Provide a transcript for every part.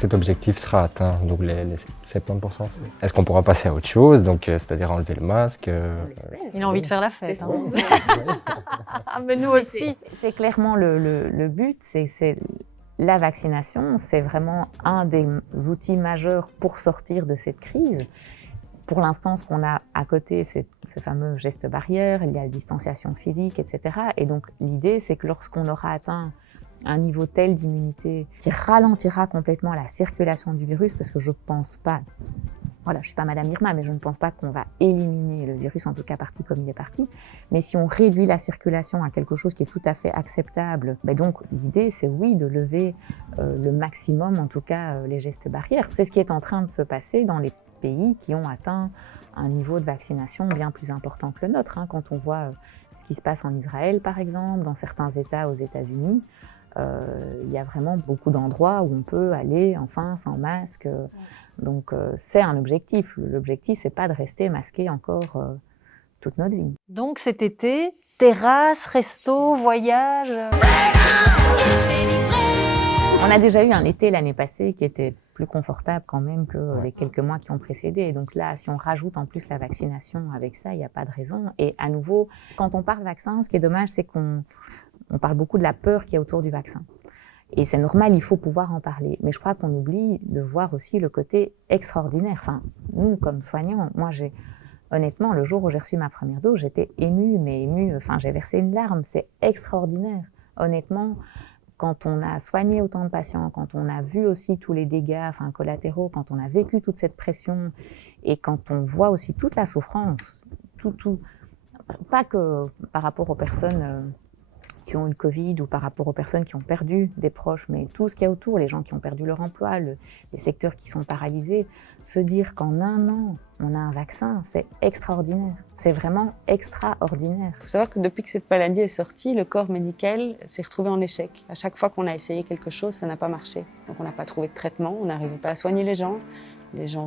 cet objectif sera atteint, donc les 70%, est-ce qu'on pourra passer à autre chose, donc c'est-à-dire enlever le masque Il a envie de faire la fête. C'est Mais nous aussi. C'est clairement le but, c'est la vaccination, c'est vraiment un des outils majeurs pour sortir de cette crise. Pour l'instant, ce qu'on a à côté, c'est ce fameux geste barrière, il y a la distanciation physique, etc. Et donc l'idée, c'est que lorsqu'on aura atteint un niveau tel d'immunité qui ralentira complètement la circulation du virus, parce que je pense pas, voilà, je suis pas Madame Irma, mais je ne pense pas qu'on va éliminer le virus, en tout cas parti comme il est parti. Mais si on réduit la circulation à quelque chose qui est tout à fait acceptable, donc l'idée, c'est oui, de lever le maximum, en tout cas les gestes barrières. C'est ce qui est en train de se passer dans les pays qui ont atteint un niveau de vaccination bien plus important que le nôtre. Quand on voit ce qui se passe en Israël, par exemple, dans certains États aux États-Unis, il y a vraiment beaucoup d'endroits où on peut aller enfin sans masque. Donc c'est un objectif. L'objectif, c'est pas de rester masqué encore toute notre vie. Donc cet été, terrasse, resto, voyage. On a déjà eu un été l'année passée qui était plus confortable quand même que les quelques mois qui ont précédé. Et donc là, si on rajoute en plus la vaccination avec ça, il n'y a pas de raison. Et à nouveau, quand on parle vaccin, ce qui est dommage, c'est qu'on parle beaucoup de la peur qu'il y a autour du vaccin. Et c'est normal, il faut pouvoir en parler. Mais je crois qu'on oublie de voir aussi le côté extraordinaire. Enfin, nous, comme soignants, moi, honnêtement, le jour où j'ai reçu ma première dose, j'étais émue, j'ai versé une larme. C'est extraordinaire. Honnêtement, quand on a soigné autant de patients, quand on a vu aussi tous les dégâts collatéraux, quand on a vécu toute cette pression et quand on voit aussi toute la souffrance, pas que par rapport aux personnes qui ont eu le Covid ou par rapport aux personnes qui ont perdu des proches, mais tout ce qu'il y a autour, les gens qui ont perdu leur emploi, les secteurs qui sont paralysés, se dire qu'en un an, on a un vaccin, c'est extraordinaire. C'est vraiment extraordinaire. Il faut savoir que depuis que cette maladie est sortie, le corps médical s'est retrouvé en échec. À chaque fois qu'on a essayé quelque chose, ça n'a pas marché. Donc on n'a pas trouvé de traitement, on n'arrivait pas à soigner les gens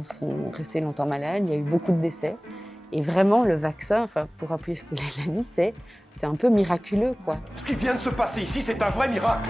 sont restés longtemps malades, il y a eu beaucoup de décès. Et vraiment, le vaccin, pour appuyer ce que Léla dit, c'est un peu miraculeux, quoi. Ce qui vient de se passer ici, c'est un vrai miracle.